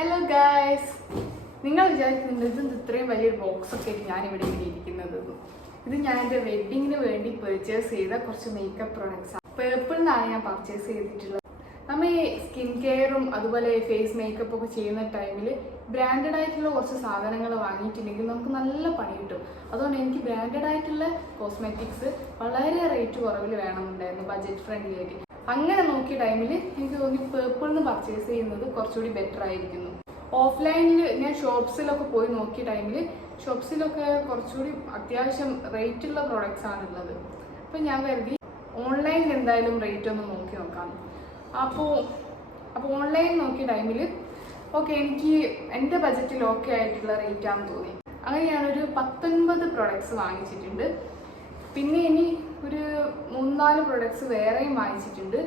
Hello guys നിങ്ങൾ വിചാരിക്കുന്നുണ്ട് ഇത് ഇത്രയും വലിയൊരു ബോക്സ് ഒക്കെ ആയിട്ട് ഞാൻ ഇവിടെ ഇരിക്കുന്നത് ഇത് ഞാൻ എന്റെ വെഡിങ്ങിന് വേണ്ടി പെർച്ചേസ് ചെയ്ത കുറച്ച് മേക്കപ്പ് പ്രോഡക്ട്സ് ആണ്. പേർപ്പിൾ നിന്നാണ് ഞാൻ പർച്ചേസ് ചെയ്തിട്ടുള്ളത്. നമ്മൾ ഈ സ്കിൻ കെയറും അതുപോലെ ഫേസ് മേക്കപ്പ് ഒക്കെ ചെയ്യുന്ന ടൈമിൽ ബ്രാൻഡഡ് ആയിട്ടുള്ള കുറച്ച് സാധനങ്ങൾ വാങ്ങിയിട്ടുണ്ടെങ്കിൽ നമുക്ക് നല്ല പണി കിട്ടും. അതുകൊണ്ട് എനിക്ക് ബ്രാൻഡഡ് ആയിട്ടുള്ള കോസ്മെറ്റിക്സ് വളരെ റേറ്റ് കുറവിൽ വേണമെന്നുണ്ടായിരുന്നു ബഡ്ജറ്റ് ഫ്രണ്ട്ലി ആയിട്ട്. അങ്ങനെ നോക്കിയ ടൈമിൽ എനിക്ക് തോന്നി പേർപ്പിൾ നിന്ന് പർച്ചേസ് ചെയ്യുന്നത് കുറച്ചുകൂടി ബെറ്റർ ആയിരിക്കുന്നു. ഓഫ്ലൈനിൽ ഞാൻ ഷോപ്സിലൊക്കെ പോയി നോക്കിയ ടൈമിൽ ഷോപ്സിലൊക്കെ കുറച്ചുകൂടി അത്യാവശ്യം റേറ്റ് ഉള്ള പ്രോഡക്റ്റ്സ് ആണുള്ളത് അപ്പം ഞാൻ കരുതി ഓൺലൈനിൽ എന്തായാലും റേറ്റ് ഒന്ന് നോക്കി നോക്കാം. അപ്പോൾ അപ്പോൾ ഓൺലൈൻ നോക്കിയ ടൈമിൽ ഓക്കെ എനിക്ക് എന്റെ ബജറ്റിൽ ഓക്കെ ആയിട്ടുള്ള റേറ്റ് ആണെന്ന് തോന്നി. അങ്ങനെ ഞാനൊരു പത്തൊൻപത് പ്രൊഡക്ട്സ് വാങ്ങിച്ചിട്ടുണ്ട്. പിന്നെ ഇനി ഒരു മൂന്നാൽ പ്രൊഡക്ട്സ് വേറെയും വാങ്ങിച്ചിട്ടുണ്ട്.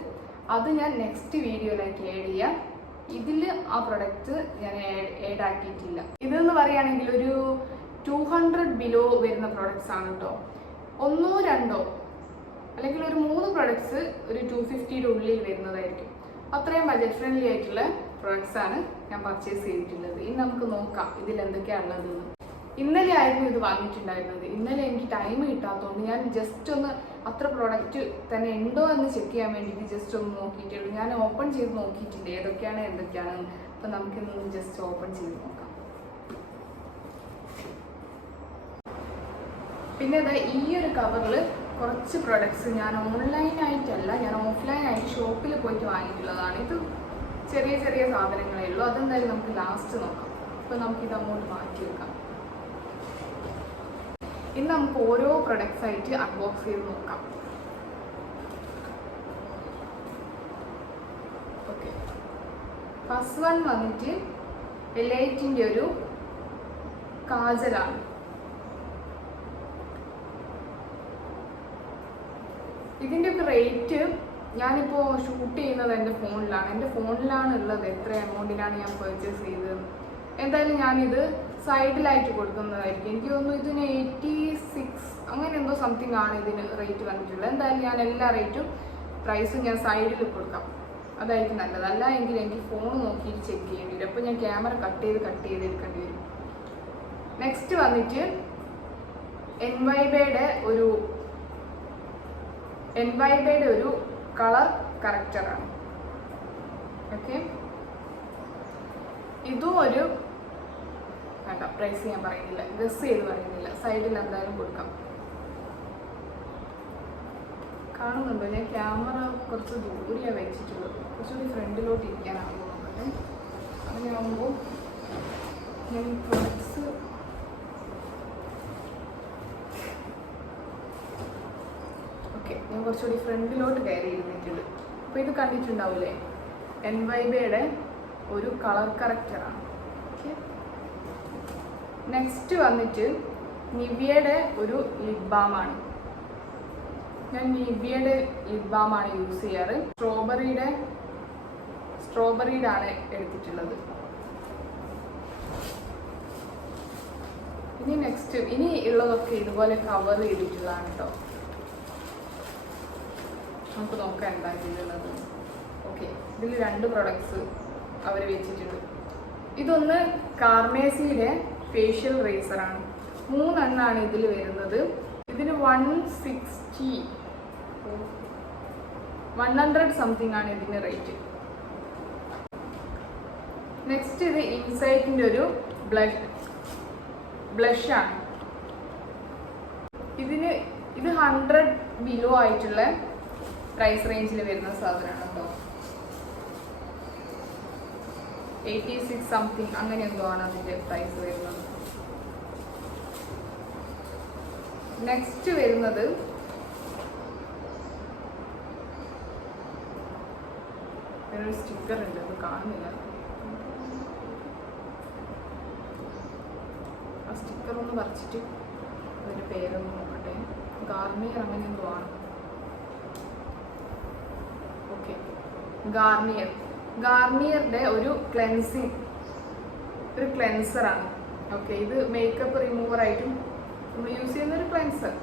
അത് ഞാൻ നെക്സ്റ്റ് വീഡിയോയിലേക്ക് ആഡ് ചെയ്യാം. ഇതിൽ ആ പ്രൊഡക്റ്റ് ഞാൻ ആഡ് ആക്കിയിട്ടില്ല. ഇതെന്ന് പറയുകയാണെങ്കിൽ ഒരു ടു ഹൺഡ്രഡ് ബിലോ വരുന്ന പ്രൊഡക്ട്സ് ആണ് കേട്ടോ ഒന്നോ രണ്ടോ അല്ലെങ്കിൽ ഒരു മൂന്ന് പ്രൊഡക്ട്സ് ഒരു ടു ഫിഫ്റ്റിയുടെ ഉള്ളിൽ വരുന്നതായിരിക്കും. അത്രയും ബജറ്റ് ഫ്രണ്ട്ലി ആയിട്ടുള്ള പ്രൊഡക്ട്സ് ആണ് ഞാൻ പർച്ചേസ് ചെയ്തിട്ടുള്ളത്. ഇനി നമുക്ക് നോക്കാം ഇതിൽ എന്തൊക്കെയാണുള്ളത്. ഇന്നലെ ആയിരുന്നു ഇത് വാങ്ങിയിട്ടുണ്ടായിരുന്നത്. ഇന്നലെ എനിക്ക് ടൈം കിട്ടാത്തതുകൊണ്ട് ഞാൻ ജസ്റ്റ് ഒന്ന് അത്ര പ്രോഡക്റ്റ് തന്നെ ഉണ്ടോ എന്ന് ചെക്ക് ചെയ്യാൻ വേണ്ടിയിട്ട് ജസ്റ്റ് ഒന്ന് നോക്കിയിട്ടുള്ളൂ ഞാൻ ഓപ്പൺ ചെയ്ത് നോക്കിയിട്ടുണ്ട് ഏതൊക്കെയാണ് എന്തൊക്കെയാണ്? അപ്പം നമുക്കിന്ന് ജസ്റ്റ് ഓപ്പൺ ചെയ്ത് നോക്കാം. പിന്നെ അതാ ഈ ഒരു കവറിൽ കുറച്ച് പ്രൊഡക്ട്സ് ഞാൻ ഓൺലൈനായിട്ടല്ല ഞാൻ ഓഫ്ലൈനായിട്ട് ഷോപ്പിൽ പോയിട്ട് വാങ്ങിയിട്ടുള്ളതാണ്. ഇത് ചെറിയ ചെറിയ സാധനങ്ങളേ ഉള്ളൂ. അതെന്തായാലും നമുക്ക് ലാസ്റ്റ് നോക്കാം. അപ്പോൾ നമുക്കിത് അങ്ങോട്ട് മാറ്റി വെക്കാം. ഇന്ന് നമുക്ക് ഓരോ പ്രൊഡക്ട്സ് ആയിട്ട് അൺബോക്സ് ചെയ്ത് നോക്കാം. ഓക്കെ ഫസ്റ്റ് വൺ വന്നിട്ട് എലൈറ്റിന്റെ ഒരു കാജലാണ്. ഇതിന്റെ ഒക്കെ റേറ്റ് ഞാനിപ്പോൾ ഷൂട്ട് ചെയ്യുന്നത് എന്റെ ഫോണിലാണ് എന്റെ ഫോണിലാണ് ഉള്ളത് എത്ര എമൗണ്ടിനാണ് ഞാൻ പർച്ചേസ് ചെയ്തത്? എന്തായാലും ഞാനിത് സൈഡിലായിട്ട് കൊടുക്കുന്നതായിരിക്കും. എനിക്ക് തോന്നുന്നു ഇതിന് എയ്റ്റി സിക്സ് അങ്ങനെ എന്തോ സംതിങ് ആണ് ഇതിന് റേറ്റ് വന്നിട്ടുള്ളത്. എന്തായാലും ഞാൻ എല്ലാ റേറ്റും പ്രൈസും ഞാൻ സൈഡിൽ കൊടുക്കാം. അതായിരിക്കും നല്ലത്. അല്ല എങ്കിൽ എനിക്ക് ഫോൺ നോക്കിയിട്ട് ചെക്ക് ചെയ്യേണ്ടി വരും. അപ്പോൾ ഞാൻ ക്യാമറ കട്ട് ചെയ്ത് കട്ട് ചെയ്ത് എടുക്കേണ്ടി വരും. നെക്സ്റ്റ് വന്നിട്ട് എൻ വൈബയുടെ ഒരു എൻ വൈബയുടെ ഒരു കളർ കറക്റ്ററാണ് ഓക്കെ ഇതും ഒരു വേണ്ട പ്രൈസ് ഞാൻ പറയുന്നില്ല. ഗസ് ചെയ്ത് പറയുന്നില്ല. സൈഡിൽ എന്തായാലും കൊടുക്കാം. കാണുന്നുണ്ടോ? ഞാൻ ക്യാമറ കുറച്ച് ദൂരെയാണ് വെച്ചിട്ടുള്ളത്. കുറച്ചുകൂടി ഫ്രണ്ടിലോട്ട് ഇരിക്കാനാണ് തോന്നുന്നത്. അങ്ങനെയാകുമ്പോൾ ഞാൻ പ്രൊഡക്ട്സ് ഓക്കെ ഞാൻ കുറച്ചുകൂടി ഫ്രണ്ടിലോട്ട് കയറി ഇരുന്നിട്ടുണ്ട് അപ്പോൾ ഇത് കണ്ടിട്ടുണ്ടാവില്ലേ എൻ വൈബയുടെ ഒരു കളർ കറക്റ്ററാണ് നെക്സ്റ്റ് വന്നിട്ട് നിവ്യയുടെ ഒരു ലിപ് ബാമാണ് ഞാൻ നിവ്യയുടെ ലിപ് ബാമാണ് യൂസ് ചെയ്യാറ്. സ്ട്രോബെറിയുടെ സ്ട്രോബെറിയുടെ എടുത്തിട്ടുള്ളത്. ഇനി നെക്സ്റ്റ് ഇനി ഉള്ളതൊക്കെ ഇതുപോലെ കവർ ചെയ്തിട്ടുള്ളതാണ് കേട്ടോ നമുക്ക് നോക്കാം എന്താ ഇതിലുള്ളത്. ഓക്കെ ഇതിൽ രണ്ട് പ്രൊഡക്ട്സ് അവർ വെച്ചിട്ടുണ്ട്. ഇതൊന്ന് കാർമേസിയുടെ ഫേഷ്യൽ റേസറാണ് മൂന്നെണ്ണാണ് ഇതിൽ വരുന്നത്. ഇതിന് one sixty one hundred something ആണ് ഇതിന് റേറ്റ് നെക്സ്റ്റ് ഇത് ഇൻസൈറ്റിന്റെ ഒരു ബ്ലഷ് ബ്ലഷാണ് ഇതിന് ഇത് ഹൺഡ്രഡ് ബിലോ ആയിട്ടുള്ള പ്രൈസ് റേഞ്ചിൽ വരുന്ന സാധനമാണ് കേട്ടോ എയ്റ്റി സിക്സ് സംതിങ് അങ്ങനെ എന്തോ ആണ് അതിന്റെ പ്രൈസ് വരുന്നത്. നെക്സ്റ്റ് വരുന്നത് ഒരു സ്റ്റിക്കർ ഉണ്ട് അത് കാണുന്നില്ല. ആ സ്റ്റിക്കർ ഒന്ന് പറിച്ചിട്ട് അതിന്റെ പേരൊന്ന് നോക്കട്ടെ. ഗാർണിയർ അങ്ങനെ എന്തോ ആണ്. ഓക്കെ ഗാർണിയർ ഗാർണിയറിന്റെ ഒരു ക്ലെൻസിങ് ഒരു ക്ലെൻസർ ആണ്. ഓക്കെ ഇത് മേക്കപ്പ് റിമൂവർ ആയിട്ടും നമ്മൾ യൂസ് ചെയ്യുന്ന ഒരു ക്ലെൻസർ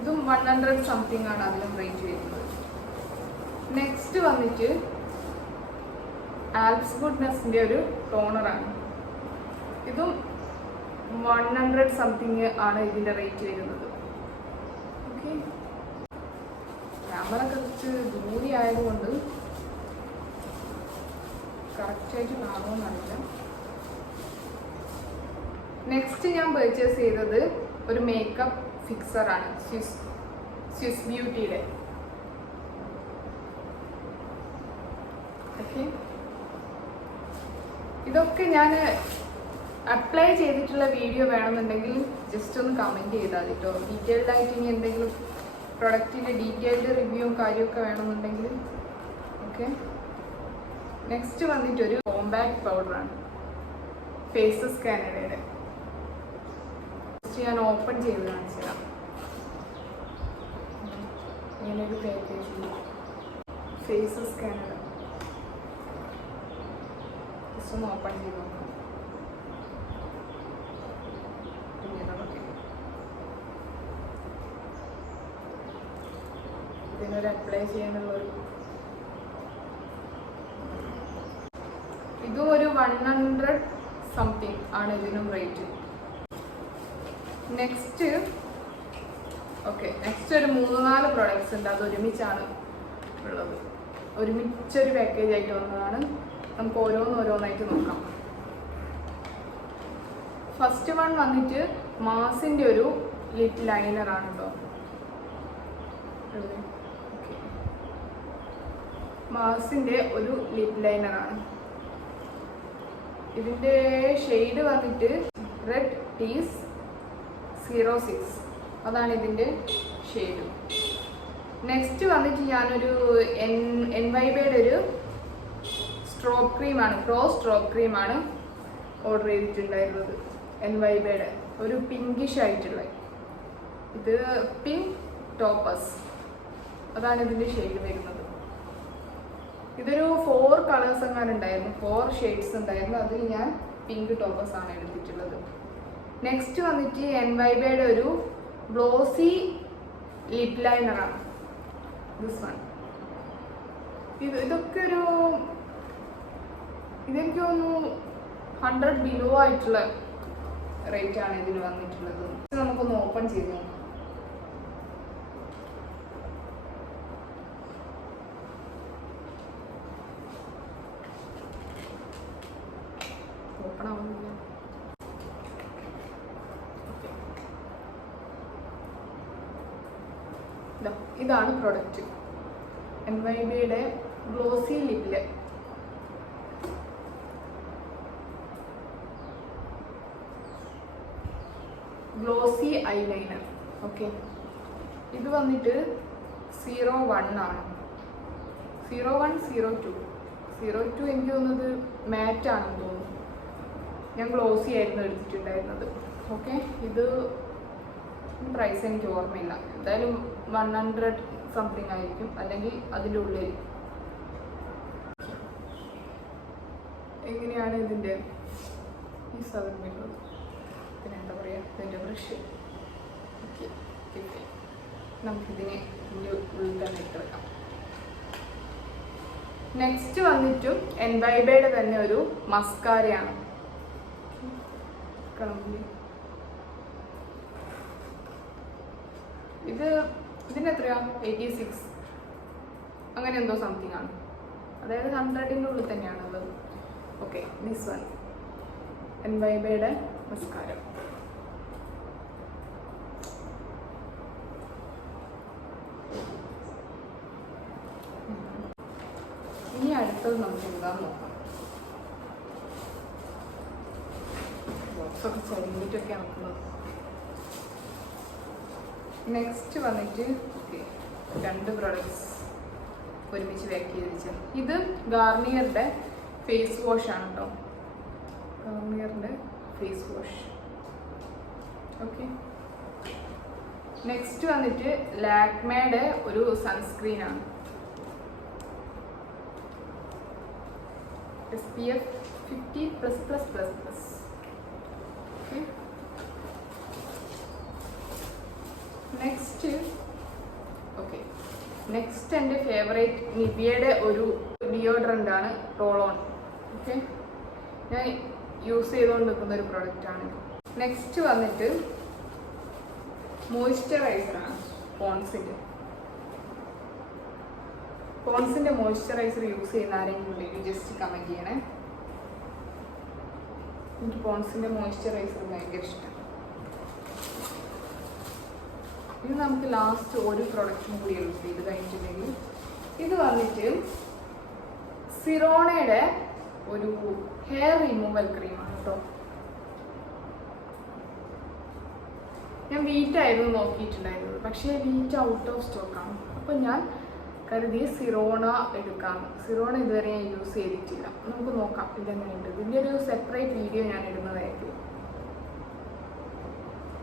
ഇതും വൺ ഹൺഡ്രഡ് സംതിങ് ആണ് അതിലും റേറ്റ് വരുന്നത്. നെക്സ്റ്റ് വന്നിട്ട് ആൽപ്സ് ഗുഡ്നെസ്സിന്റെ ഒരു ടോണറാണ് ഇതും വൺ ഹൺഡ്രഡ് സംതിങ് ആണ് ഇതിന്റെ റേറ്റ് വരുന്നത്. ഓക്കെ ക്യാമറ കുറച്ച് ദൂരെ ആയതുകൊണ്ട് കറക്റ്റായിട്ട് കാണുമെന്നറിയില്ല നെക്സ്റ്റ് ഞാൻ പർച്ചേസ് ചെയ്തത് ഒരു മേക്കപ്പ് ഫിക്സർ ആണ്. സ്വിസ് സ്വിസ് ബ്യൂട്ടിയുടെ ഇതൊക്കെ ഞാൻ അപ്ലൈ ചെയ്തിട്ടുള്ള വീഡിയോ വേണമെന്നുണ്ടെങ്കിൽ ജസ്റ്റ് ഒന്ന് കമന്റ് ചെയ്താൽ കേട്ടോ ഡീറ്റെയിൽഡ് ആയിട്ട് ഇനി എന്തെങ്കിലും പ്രൊഡക്റ്റിന്റെ ഡീറ്റെയിൽഡ് റിവ്യൂവും കാര്യമൊക്കെ വേണമെന്നുണ്ടെങ്കിൽ. ഓക്കെ നെക്സ്റ്റ് വന്നിട്ടൊരു കോമ്പാക്ട് പൗഡറാണ് ഫേസസ് കാനഡയുടെ ജസ്റ്റ് ഞാൻ ഓപ്പൺ ചെയ്ത് കാണിച്ചു തരാം ഇങ്ങനെ പാക്കേജ് ഫേസ് സ്കാനർ ജസ്റ്റ് ഒന്ന് ഓപ്പൺ ചെയ്ത്. ഇതിനൊരു അപ്ലൈ ചെയ്യാനുള്ളൊരു ഇതും ഒരു വൺ ഹൺഡ്രഡ് സംതിങ് ആണ് ഇതിനും റേറ്റ് നെക്സ്റ്റ് ഓക്കെ നെക്സ്റ്റ് ഒരു മൂന്ന് നാല് പ്രോഡക്റ്റ്സ് ഉണ്ട്. അത് ഒരുമിച്ചാണ് ഉള്ളത്. ഒരുമിച്ചൊരു പാക്കേജ് ആയിട്ട് വന്നതാണ്. നമുക്ക് ഓരോന്ന് ഓരോന്നായിട്ട് നോക്കാം. ഫസ്റ്റ് വൺ വന്നിട്ട് മാസിന്റെ ഒരു ലിറ്റ് ലൈനർ ആണ് കേട്ടോ മാസിന്റെ ഒരു ലിപ് ലൈനർ ആണ്. ഇതിന്റെ ഷെയ്ഡ് വന്നിട്ട് റെഡ് ടീസ് സീറോ സിക്സ് അതാണ് ഇതിന്റെ ഷെയ്ഡ് നെക്സ്റ്റ് വന്നിട്ട് ഞാനൊരു എൻ എൻ വൈബയുടെ ഒരു സ്ട്രോക്ക് ക്രീമാണ് പ്രോ സ്ട്രോക്ക് ക്രീമാണ് ഓർഡർ ചെയ്തിട്ടുണ്ടായിരുന്നത്. എൻ വൈബയുടെ ഒരു പിങ്കിഷ് ആയിട്ടുള്ള. ഇത് പിങ്ക് ടോപ്പസ് അതാണ് ഇതിന്റെ ഷെയ്ഡ് വരുന്നത്. ഇതൊരു ഫോർ കളേഴ്സ് എങ്ങാനും ഉണ്ടായിരുന്നു ഫോർ ഷെയ്ഡ്സ് ഉണ്ടായിരുന്നു. അതിൽ ഞാൻ പിങ്ക് ടോപ്പസ് ആണ് എടുത്തിട്ടുള്ളത്. നെക്സ്റ്റ് വന്നിട്ട് എൻ വൈബയുടെ ഒരു ഗ്ലോസി ലിപ് ലൈനറാണ് ദിസ് വൺ ഇത് ഇതൊക്കെ ഒരു ഇതെനിക്ക് തോന്നുന്നു ഹൺഡ്രഡ് ബിലോ ആയിട്ടുള്ള റേറ്റ് ആണ് ഇതിന് വന്നിട്ടുള്ളത്. നമുക്ക് നമുക്കൊന്ന് ഓപ്പൺ ചെയ്ത് നോക്കാം ഓപ്പൺ ആവുന്നില്ല ദാ, ഇതാണ് പ്രൊഡക്റ്റ് എൻ വൈ ബിയുടെ ഗ്ലോസി ലിപ്പിൽ ഗ്ലോസി ഐലൈനർ. ഓക്കെ. ഇത് വന്നിട്ട് സീറോ വൺ ആണ്. Zero one zero two. Zero two എനിക്ക് തോന്നുന്നത് മാറ്റ് ആണെന്ന് തോന്നുന്നു. ഞാൻ ഗ്ലോസി ആയിരുന്നു എടുത്തിട്ടുണ്ടായിരുന്നത്. ഓക്കെ. ഇത് പ്രൈസ് എനിക്ക് ഓർമ്മയില്ല. എന്തായാലും വൺ ഹൺഡ്രഡ് സംതിങ് ആയിരിക്കും. അല്ലെങ്കിൽ അതിന്റെ ഉള്ളിൽ. എങ്ങനെയാണ് ഇതിന്റെ ഈ സാധനം വരുന്നത് പിന്നെ എന്താ പറയുക ഇതിന്റെ ബ്രഷ് ഓക്കെ നമുക്കിതിനെ ഇതിന്റെ ഉള്ളിൽ തന്നെ ഇട്ടെടുക്കാം നെക്സ്റ്റ് വന്നിട്ടും എൻബൈബയുടെ തന്നെ ഒരു മസ്കാരയാണ് ഇത് ഇതിന് എത്രയാ എയ്റ്റി സിക്സ് അങ്ങനെ എന്തോ സംതിങ് ആണ്. അതായത് ഹൺഡ്രഡിന്റെ ഉള്ളിൽ തന്നെയാണുള്ളത്. ഓക്കെ ദിസ് വൺ എൻ വൈബയുടെ നമസ്കാരം ഇനി അടുത്തത് നമുക്ക് എന്താ നോക്കാം. ബോക്സൊക്കെ ചെറിയിട്ടൊക്കെ നോക്കുന്നത് നെക്സ്റ്റ് വന്നിട്ട് ഓക്കെ രണ്ട് പ്രൊഡക്ട്സ് ഒരുമിച്ച് പാക്ക് ചെയ്ത് വെച്ചാൽ ഇത് ഗാർണിയറുടെ ഫേസ് വാഷ് ആണ് കേട്ടോ ഗാർണിയറിന്റെ ഫേസ് വാഷ് ഓക്കെ നെക്സ്റ്റ് വന്നിട്ട് ലാക്മേയുടെ ഒരു സൺസ്ക്രീൻ ആണ്. S P F fifty plus plus plus plus okay next okay next എന്റെ ഫേവറേറ്റ് നിബിയയുടെ ഒരു ഡിയോഡ്രന്റ് ആണ് ഓൺ ഓക്കെ ഞാൻ യൂസ് ചെയ്തുകൊണ്ട് നിൽക്കുന്ന ഒരു പ്രൊഡക്റ്റാണ് നെക്സ്റ്റ് വന്നിട്ട് മോയ്സ്ചറൈസറാണ് പോൺസിന്റെ പോൺസിന്റെ മോയ്സ്ചറൈസർ യൂസ് ചെയ്യുന്ന ആരെങ്കിലും ഉണ്ടെങ്കിൽ ജസ്റ്റ് കമന്റ് ചെയ്യണേ. എനിക്ക് പോൺസിന്റെ മോയ്സ്ചറൈസർ ഭയങ്കര ഇഷ്ടമാണ് ഇത് നമുക്ക് ലാസ്റ്റ് ഒരു പ്രൊഡക്റ്റും കൂടി ഉള്ളൂ ഇത് കഴിഞ്ഞിട്ടുണ്ടെങ്കിൽ ഇത് വന്നിട്ട് സിറോണയുടെ ഒരു ഹെയർ റിമൂവൽ ക്രീമാണ് കേട്ടോ ഞാൻ വീറ്റ് ആയിരുന്നു നോക്കിയിട്ടുണ്ടായിരുന്നത്. പക്ഷേ വീറ്റ് ഔട്ട് ഓഫ് സ്റ്റോക്കാണ് അപ്പോൾ ഞാൻ കരുതി സിറോണ എടുക്കാം. സിറോണ ഇതുവരെ ഞാൻ യൂസ് ചെയ്തിട്ടില്ല. നമുക്ക് നോക്കാം ഇതെങ്ങനെയുണ്ട്. ഇതിന്റെ ഒരു സെപ്പറേറ്റ് വീഡിയോ ഞാൻ ഇടുന്നതായിരിക്കും.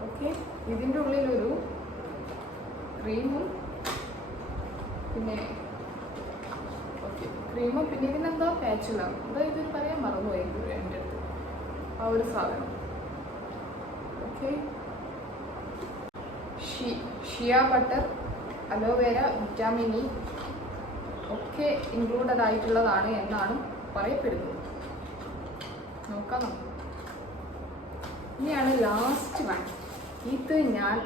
ഓക്കെ ഇതിന്റെ ഉള്ളിലൊരു ക്രീമും പിന്നെ ഓക്കെ ക്രീമും പിന്നെ ഇതിനെന്താ പാച്ചുലാണ് എന്താ ഇത് പറയാൻ മറന്നുപോയി എന്റെ അടുത്ത്. ആ ഒരു സാധനം. Okay. Shea shea butter aloe vera vitamin E ഒക്കെ ഇൻക്ലൂഡഡ് ആയിട്ടുള്ളതാണ് എന്നാണ് പറയപ്പെടുന്നത്. നോക്കാം നമുക്ക്. ഇനിയാണ് ലാസ്റ്റ് വൺ ഇത് ഞാൻ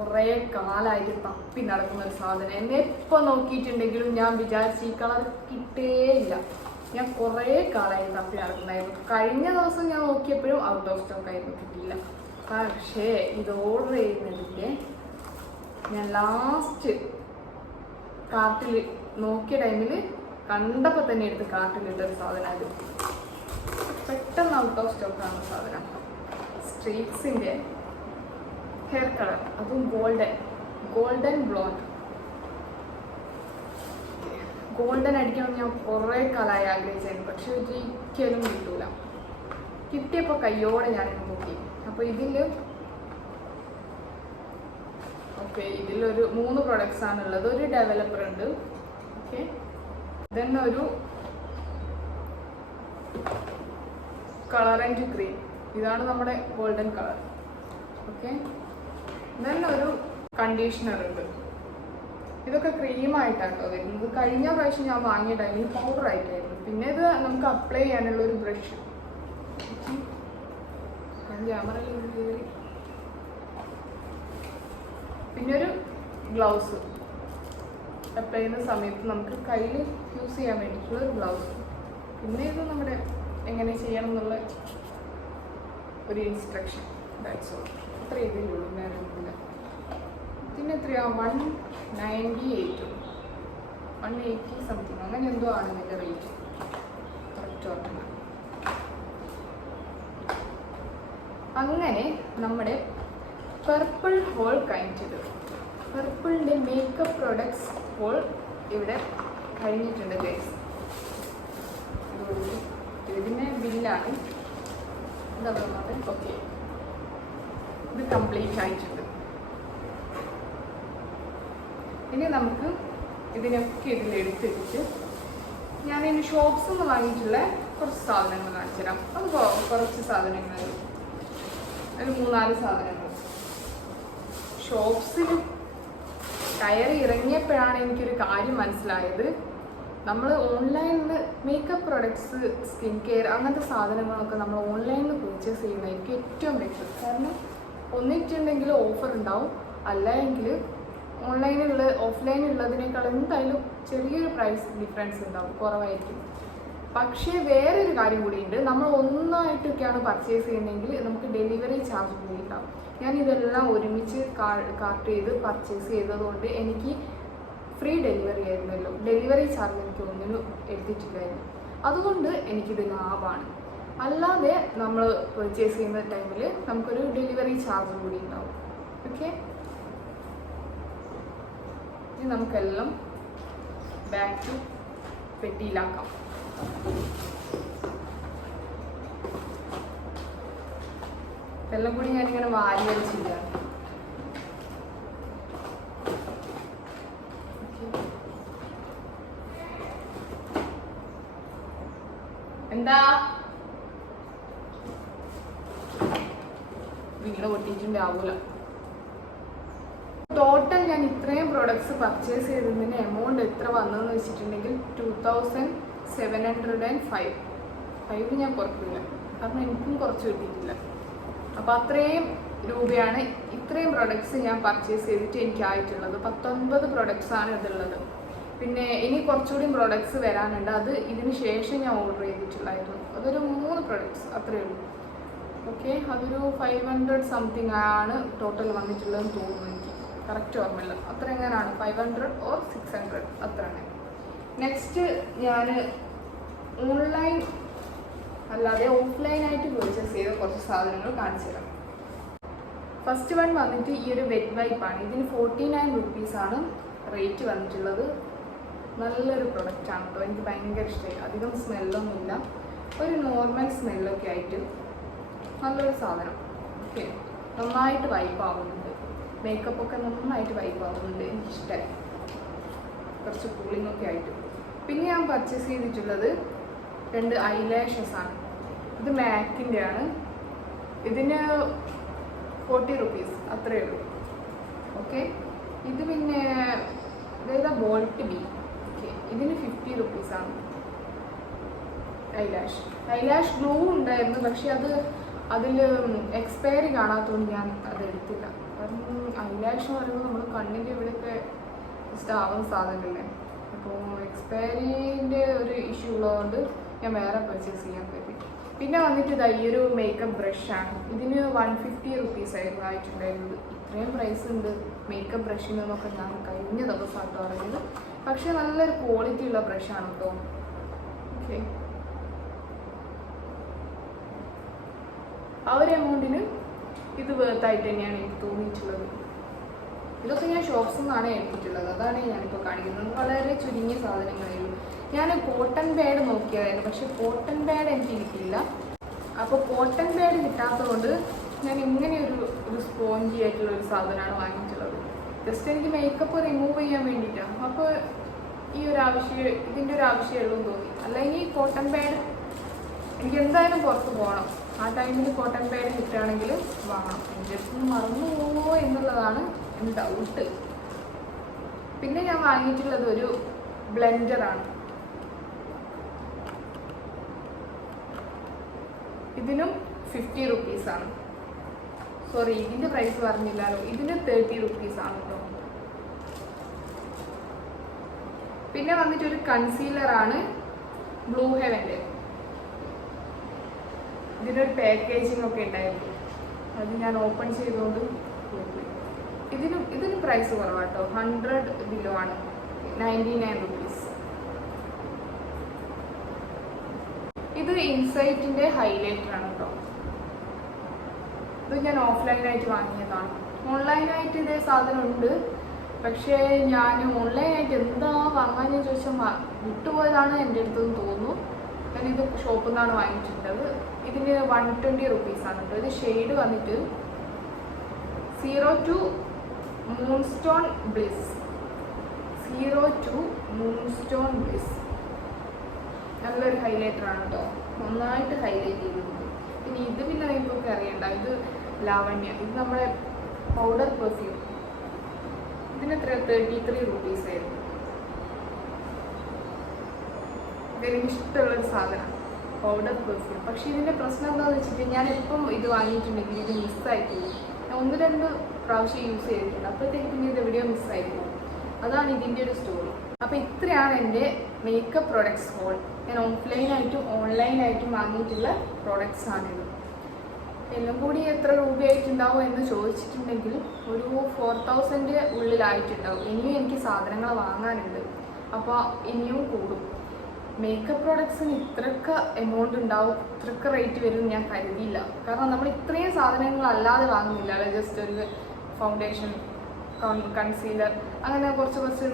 കുറേ കാലായിട്ട് തപ്പി നടക്കുന്ന ഒരു സാധനം. എന്നെ എപ്പോൾ നോക്കിയിട്ടുണ്ടെങ്കിലും ഞാൻ വിചാരിച്ച ഈ കളർ കിട്ടേയില്ല. ഞാൻ കുറേ കാലമായി തപ്പി നടക്കുന്നതായിരുന്നു കഴിഞ്ഞ ദിവസം ഞാൻ നോക്കിയപ്പോഴും ഔട്ട് ഓഫ് സ്റ്റോക്ക് ആയിരുന്നു കിട്ടിയില്ല. പക്ഷേ ഇത് ഓർഡർ ചെയ്യുന്നതിന്റെ ഞാൻ ലാസ്റ്റ് കാർട്ടിൽ നോക്കിയ ടൈമിൽ കണ്ടപ്പോൾ തന്നെ എടുത്ത് കാർട്ടിലിട്ട ഒരു സാധനമായിരുന്നു. പെട്ടെന്ന് ഔട്ട് ഓഫ് സ്റ്റോക്ക് സ്റ്റോക്കാണ് സാധനം. സ്ട്രീക്സിന്റെ ഹെയർ കളർ അതും ഗോൾഡൻ ഗോൾഡൻ ബ്ലോണ്ട് ഗോൾഡൻ അടിക്കാൻ ഞാൻ കുറേ കാലമായി ആഗ്രഹിച്ചായിരുന്നു. പക്ഷെ ഒരിക്കലും കിട്ടൂല. കിട്ടിയപ്പോൾ കയ്യോടെ ഞാൻ നോക്കി അപ്പോൾ ഇതിൽ ഓക്കെ ഇതിലൊരു മൂന്ന് പ്രൊഡക്ട്സ് ആണ് ഉള്ളത് ഒരു ഡെവലപ്പർ ഉണ്ട്. ഓക്കെ. ദെൻ ഒരു കളർ ആൻഡ് ക്രീം ഇതാണ് നമ്മുടെ ഗോൾഡൻ കളർ ഓക്കെ. ഒരു കണ്ടീഷണർ ഉണ്ട് ഇതൊക്കെ ക്രീമായിട്ടാണ് കേട്ടോ വരുന്നത് കഴിഞ്ഞ പ്രാവശ്യം ഞാൻ വാങ്ങിയ ടൈമിൽ പൗഡർ ആയിട്ടായിരുന്നു. പിന്നെ ഇത് നമുക്ക് അപ്ലൈ ചെയ്യാനുള്ള ഒരു ബ്രഷ് പിന്നെ ഒരു ഗ്ലൗസ് അപ്ലൈ ചെയ്യുന്ന സമയത്ത് നമുക്ക് കയ്യിൽ യൂസ് ചെയ്യാൻ വേണ്ടിയിട്ടുള്ള ഒരു ഗ്ലൗസ് പിന്നെ ഇത് നമ്മുടെ എങ്ങനെ ചെയ്യണം എന്നുള്ള ഒരു ഇൻസ്ട്രക്ഷൻ ദാറ്റ്സ് ഓൾ അത്രയേ ഉള്ളൂ ഒന്നുമില്ല ഇതിന് എത്രയാ? One ninety eight one eighty something അങ്ങനെ എന്തോ ആണ് ഇതിന്റെ റേറ്റ് കറക്റ്റ് ഓർമ്മ. അങ്ങനെ നമ്മുടെ പർപ്പിൾ ഹോൾ കഴിഞ്ഞിട്ട് പർപ്പിളിന്റെ മേക്കപ്പ് പ്രോഡക്ട്സ് ഹോൾ ഇവിടെ കഴിഞ്ഞിട്ടുണ്ട് ഗൈസ് ഇതിന്റെ ബില്ലാണ് ഓക്കെ ഇത് കംപ്ലീറ്റ് ആയിട്ടുണ്ട്. ഇനി നമുക്ക് ഇതിനൊക്കെ ഇതിൽ എടുത്തിട്ട് ഞാൻ ഇനി ഷോപ്സിൽ നിന്ന് വാങ്ങിയിട്ടുള്ള കുറച്ച് സാധനങ്ങൾ കാണിച്ചു തരാം. അത് കുറച്ച് സാധനങ്ങൾ. ഒരു മൂന്നാൽ സാധനങ്ങൾ. ഷോപ്സിൽ കയറി ഇറങ്ങിയപ്പോഴാണ് എനിക്കൊരു കാര്യം മനസ്സിലായത്. നമ്മൾ ഓൺലൈനിൽ മേക്കപ്പ് പ്രൊഡക്ട്സ് സ്കിൻ കെയർ അങ്ങനത്തെ സാധനങ്ങളൊക്കെ നമ്മൾ ഓൺലൈനിൽ പർച്ചേസ് ചെയ്യുന്നതായിരിക്കും ഏറ്റവും ബെറ്റർ കാരണം ഒന്നിട്ടുണ്ടെങ്കിൽ ഓഫർ ഉണ്ടാവും. അല്ലെങ്കിൽ ഓൺലൈനിലുള്ള ഓഫ്ലൈനിലുള്ളതിനേക്കാൾ എന്തായാലും ചെറിയൊരു പ്രൈസ് ഡിഫറൻസ് ഉണ്ടാവും കുറവായിരിക്കും. പക്ഷേ വേറൊരു കാര്യം കൂടിയുണ്ട്. നമ്മൾ ഒന്നായിട്ടൊക്കെയാണ് പർച്ചേസ് ചെയ്യുന്നതെങ്കിൽ നമുക്ക് ഡെലിവറി ചാർജ് കൂടി ഉണ്ടാവും ഞാൻ ഇതെല്ലാം ഒരുമിച്ച് കാർട്ട് ചെയ്ത് പർച്ചേസ് ചെയ്തതുകൊണ്ട് എനിക്ക് ഫ്രീ ഡെലിവറി ആയിരുന്നല്ലോ. ഡെലിവറി ചാർജ് എനിക്ക് ഒന്നിനും എടുത്തിട്ടില്ലായിരുന്നു. അതുകൊണ്ട് എനിക്കിത് ലാഭമാണ്. അല്ലാതെ നമ്മൾ പർച്ചേസ് ചെയ്യുന്ന ടൈമിൽ നമുക്കൊരു ഡെലിവറി ചാർജ് കൂടി ഉണ്ടാവും. ഓക്കെ ഇനി നമുക്കെല്ലാം ബാക്ക് ടു പെട്ടിയിലാക്കാം. എല്ലാം കൂടി ഞാനിങ്ങനെ വാരി വലിച്ചില്ല. എന്താ? വീട് പൊട്ടിയിട്ടുണ്ടാവൂല. ടോട്ടൽ ഞാൻ ഇത്രയും പ്രോഡക്ട്സ് പർച്ചേസ് ചെയ്തതിന് എമൗണ്ട് എത്ര വന്നതെന്ന് വെച്ചിട്ടുണ്ടെങ്കിൽ two thousand seven hundred and five five ഞാൻ കുറക്കില്ല കാരണം എനിക്കും കുറച്ച് കിട്ടിയിട്ടില്ല. അപ്പോൾ അത്രയും രൂപയാണ് ഇത്രയും പ്രൊഡക്ട്സ് ഞാൻ പർച്ചേസ് ചെയ്തിട്ട് എനിക്കായിട്ടുള്ളത് പത്തൊൻപത് പ്രൊഡക്ട്സ് ആണ് ഇതുള്ളത്. പിന്നെ ഇനി കുറച്ചുകൂടി പ്രൊഡക്ട്സ് വരാനുണ്ട്. അത് ഇതിന് ശേഷം ഞാൻ ഓർഡർ ചെയ്തിട്ടുള്ളായിരുന്നു അതൊരു മൂന്ന് പ്രൊഡക്ട്സ് അത്രയേ ഉള്ളൂ. ഓക്കെ അതൊരു ഫൈവ് ഹൺഡ്രഡ് സംതിങ് ആണ് ടോട്ടൽ വന്നിട്ടുള്ളതെന്ന് തോന്നുന്നു കറക്റ്റ് ഓർമ്മയില്ല അത്ര എങ്ങനെയാണ് five hundred or six hundred അത്ര നെക്സ്റ്റ് ഞാൻ ഓൺലൈൻ അല്ലാതെ ഓഫ്ലൈൻ ആയിട്ട് പർച്ചേസ് ചെയ്ത കുറച്ച് സാധനങ്ങൾ കാണിച്ചു തരാം. ഫസ്റ്റ് വൺ വന്നിട്ട് ഈ ഒരു വെറ്റ് വൈപ്പാണ് ഇതിന് ഫോർട്ടി നയൻ റുപ്പീസാണ് റേറ്റ് വന്നിട്ടുള്ളത്. നല്ലൊരു പ്രൊഡക്റ്റ് ആണ് കേട്ടോ എനിക്ക് ഭയങ്കര ഇഷ്ടമായി അധികം സ്മെല്ലൊന്നുമില്ല ഒരു നോർമൽ സ്മെല്ലൊക്കെ ആയിട്ട് നല്ലൊരു സാധനം. ഓക്കെ നന്നായിട്ട് വൈപ്പ് ആവുന്നുണ്ട്. മേക്കപ്പ് ഒക്കെ നന്നായിട്ട് വൈപ്പ് ആവുന്നുണ്ട്. എനിക്കിഷ്ടമായി കുറച്ച് കൂളിംഗ് ഒക്കെ ആയിട്ട്. പിന്നെ ഞാൻ പർച്ചേസ് ചെയ്തിട്ടുള്ളത് രണ്ട് ഐലാഷസ് ആണ്. ഇത് മാക്കിന്റെ ആണ് ഇതിന് ഫോർട്ടി റുപ്പീസ് അത്രയേ ഉള്ളൂ. ഓക്കെ ഇത് പിന്നെ ഇതേതാ ബോൾട്ട് ബി ഓക്കെ ഇതിന് ഫിഫ്റ്റി റുപ്പീസാണ് ഐലാഷ് ഐലാഷ് ഗ്ലൂ ഉണ്ടായിരുന്നു. പക്ഷെ അത് അതിൽ എക്സ്പയറി കാണാത്തതുകൊണ്ട് ഞാൻ അത് എടുത്തില്ല. കാരണം ഐലാഷ് എന്ന് പറയുമ്പോൾ നമ്മൾ കണ്ണിന്റെ ഇവിടെയൊക്കെ ജസ്റ്റ് ആവുന്ന സാധനമല്ലേ അപ്പോൾ എക്സ്പയറിന്റെ ഒരു ഇഷ്യൂ ഉള്ളതുകൊണ്ട് ഞാൻ വേറെ പർച്ചേസ് ചെയ്യാൻ പറ്റി. പിന്നെ വന്നിട്ട് ഇതാ ഈ ഒരു മേക്കപ്പ് ബ്രഷാണ് ഇതിന് വൺ ഫിഫ്റ്റി റുപ്പീസ് ആയിരുന്നു ആയിട്ടുണ്ടായിരുന്നത്. ഇത്രയും പ്രൈസ് ഉണ്ട്. മേക്കപ്പ് ബ്രഷിന് എന്നൊക്കെ ഞാൻ കഴിഞ്ഞ ദിവസമാണ് പറഞ്ഞത്. പക്ഷേ നല്ലൊരു ക്വാളിറ്റി ഉള്ള ബ്രഷാണ് കേട്ടോ ഓക്കെ ആ ഒരു എമൗണ്ടിന് ഇത് വേർത്തായിട്ട് തന്നെയാണ് എനിക്ക് തോന്നിയിട്ടുള്ളത്. ഇതൊക്കെ ഞാൻ ഷോപ്സിൽ നിന്നാണ് എടുത്തിട്ടുള്ളത് അതാണ് ഞാനിപ്പോൾ കാണിക്കുന്നത്. വളരെ ചുരുങ്ങിയ സാധനങ്ങളേ ഉള്ളൂ ഞാൻ കോട്ടൺ പാഡ് നോക്കിയതായിരുന്നു. പക്ഷെ കോട്ടൺ പാഡ് എനിക്ക് കിട്ടിയില്ല അപ്പോൾ കോട്ടൺ പാഡ് കിട്ടാത്തതുകൊണ്ട് ഞാൻ ഇങ്ങനെ ഒരു സ്പോഞ്ചി ആയിട്ടുള്ള ഒരു സാധനമാണ് വാങ്ങിയിട്ടുള്ളത്. ജസ്റ്റ് എനിക്ക് മേക്കപ്പ് റിമൂവ് ചെയ്യാൻ വേണ്ടിയിട്ടാണ് അപ്പോൾ ഈ ഒരു ആവശ്യം ഇതിന്റെ ഒരു ആവശ്യമുള്ളൂ തോന്നി. അല്ലെങ്കിൽ കോട്ടൺ പാഡ് എനിക്ക് എന്തായാലും പുറത്ത് പോകണം ആ ടൈമിൽ കോട്ടൺ പാഡ് കിട്ടുകയാണെങ്കിൽ വാങ്ങണം. നിന്ന് മറന്നു പോകുമോ എന്നുള്ളതാണ് എന്റെ ഡൗട്ട് പിന്നെ ഞാൻ വാങ്ങിയിട്ടുള്ളത് ഒരു ബ്ലെൻഡറാണ് ഇതിനും ഫിഫ്റ്റി റുപ്പീസാണ് സോറി ഇതിന്റെ പ്രൈസ് പറഞ്ഞില്ലല്ലോ ഇതിന് തേർട്ടി റുപ്പീസാണ് കേട്ടോ പിന്നെ വന്നിട്ട് ഒരു കൺസീലറാണ് ബ്ലൂ ഹെവന്റെ ഇതിനൊരു പാക്കേജിംഗ് ഒക്കെ ഉണ്ടായിരുന്നു. അത് ഞാൻ ഓപ്പൺ ചെയ്തുകൊണ്ട്. ഇതിന് ഇതിന് പ്രൈസ് കുറവാട്ടോ. ഹൺഡ്രഡ് ബിലോ ആണ്. നയന്റി നയൻ റുപ്പീസ് ഇത് ഇൻസൈറ്റിന്റെ ഹൈലൈറ്റർ ആണ് കേട്ടോ ഇത് ഞാൻ ഓഫ്ലൈനായിട്ട് വാങ്ങിയതാണ്. ഓൺലൈനായിട്ട് ഇതേ സാധനം ഉണ്ട്. പക്ഷേ ഞാൻ ഓൺലൈനായിട്ട് എന്താ വാങ്ങാൻ ചോദിച്ചാൽ വിട്ടുപോയതാണ് എന്റെ അടുത്തെന്ന് തോന്നുന്നു. ഇത് ഷോപ്പിൽ നിന്നാണ് വാങ്ങിച്ചിട്ടുള്ളത്. ഇതിന് വൺ ട്വന്റി റുപ്പീസാണ് ഇത് ഷെയ്ഡ് വന്നിട്ട് zero two moonstone bliss zero two moonstone bliss നല്ലൊരു ഹൈലൈറ്റർ ആണ് കേട്ടോ നന്നായിട്ട് ഹൈലൈറ്റ് ചെയ്തിട്ടുണ്ട്. പിന്നെ ഇത് പിന്നെ നിങ്ങൾക്കൊക്കെ അറിയണ്ട. ഇത് ലാവണ്യ. ഇത് നമ്മുടെ പൗഡർ പെർഫ്യൂം ഇതിന് തേർട്ടി ത്രീ റുപ്പീസ് ആയിരുന്നു. ഇതെനിക്ക് ഇഷ്ടമുള്ളൊരു സാധനമാണ്. പൗഡർ പെർഫ്യൂം പക്ഷേ ഇതിന്റെ പ്രശ്നം എന്താണെന്ന് വെച്ചിട്ടുണ്ടെങ്കിൽ ഞാൻ എപ്പം ഇത് വാങ്ങിയിട്ടുണ്ടെങ്കിൽ ഇത് മിസ്സായി ഞാൻ ഒന്ന് രണ്ട് പ്രാവശ്യം യൂസ് ചെയ്തിട്ടുണ്ട്. അപ്പോഴത്തേക്ക് പിന്നെ ഇത് എവിടെയോ മിസ്സായിരുന്നു അതാണ് ഇതിന്റെ ഒരു സ്റ്റോറി അപ്പോൾ ഇത്രയാണ് എന്റെ മേക്കപ്പ് പ്രൊഡക്ട്സ് ഹോൾ ഞാൻ ഓഫ്ലൈനായിട്ടും ഓൺലൈനായിട്ടും വാങ്ങിയിട്ടുള്ള പ്രൊഡക്ട്സ് ആണിത്. എല്ലാം കൂടി എത്ര രൂപയായിട്ടുണ്ടാവും എന്ന് ചോദിച്ചിട്ടുണ്ടെങ്കിൽ ഒരു ഫോർ തൗസൻഡ് ഉള്ളിലായിട്ടുണ്ടാവും. ഇനിയും എനിക്ക് സാധനങ്ങൾ വാങ്ങാനുണ്ട്. അപ്പോൾ ഇനിയും കൂടും. മേക്കപ്പ് പ്രോഡക്ട്സിന് ഇത്രയൊക്കെ എമൗണ്ട് ഉണ്ടാവും ഇത്രയൊക്കെ റേറ്റ് വരും ഞാൻ കരുതിയില്ല. കാരണം നമ്മൾ ഇത്രയും സാധനങ്ങൾ അല്ലാതെ വാങ്ങുന്നില്ല അല്ലെ? ജസ്റ്റ് ഒരു ഫൗണ്ടേഷൻ കൺസീലർ അങ്ങനെ കുറച്ച് കുറച്ച്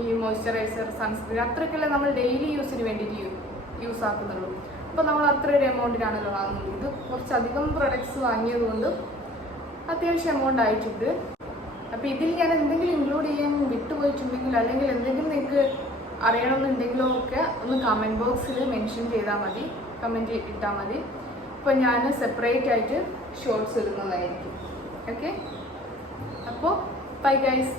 ഈ മോയ്സ്ചറൈസർ സൺസ്ക്രീൻ അത്രയ്ക്കല്ലേ നമ്മൾ ഡെയിലി യൂസിന് വേണ്ടിയിട്ട് യൂസ് ആക്കുന്നുള്ളൂ. അപ്പോൾ നമ്മൾ അത്ര ഒരു എമൗണ്ടിനാണല്ലോ വാങ്ങുന്നത്. ഇത് കുറച്ചധികം പ്രൊഡക്ട്സ് വാങ്ങിയതുകൊണ്ട് അത്യാവശ്യം എമൗണ്ട് ആയിട്ടുണ്ട്. അപ്പോൾ ഇതിൽ ഞാൻ എന്തെങ്കിലും ഇൻക്ലൂഡ് ചെയ്യാൻ വിട്ടുപോയിട്ടുണ്ടെങ്കിൽ അല്ലെങ്കിൽ എന്തെങ്കിലും നിങ്ങൾക്ക് അറിയണമെന്നുണ്ടെങ്കിലോ ഒക്കെ ഒന്ന് കമന്റ് ബോക്സിൽ മെൻഷൻ ചെയ്താൽ മതി കമന്റ് ഇട്ടാൽ മതി. അപ്പോൾ ഞാൻ സെപ്പറേറ്റ് ആയിട്ട് ഷോർട്സ് ഇടുന്നതായിരിക്കും. ഓക്കെ അപ്പോൾ ബൈ ഗൈസ്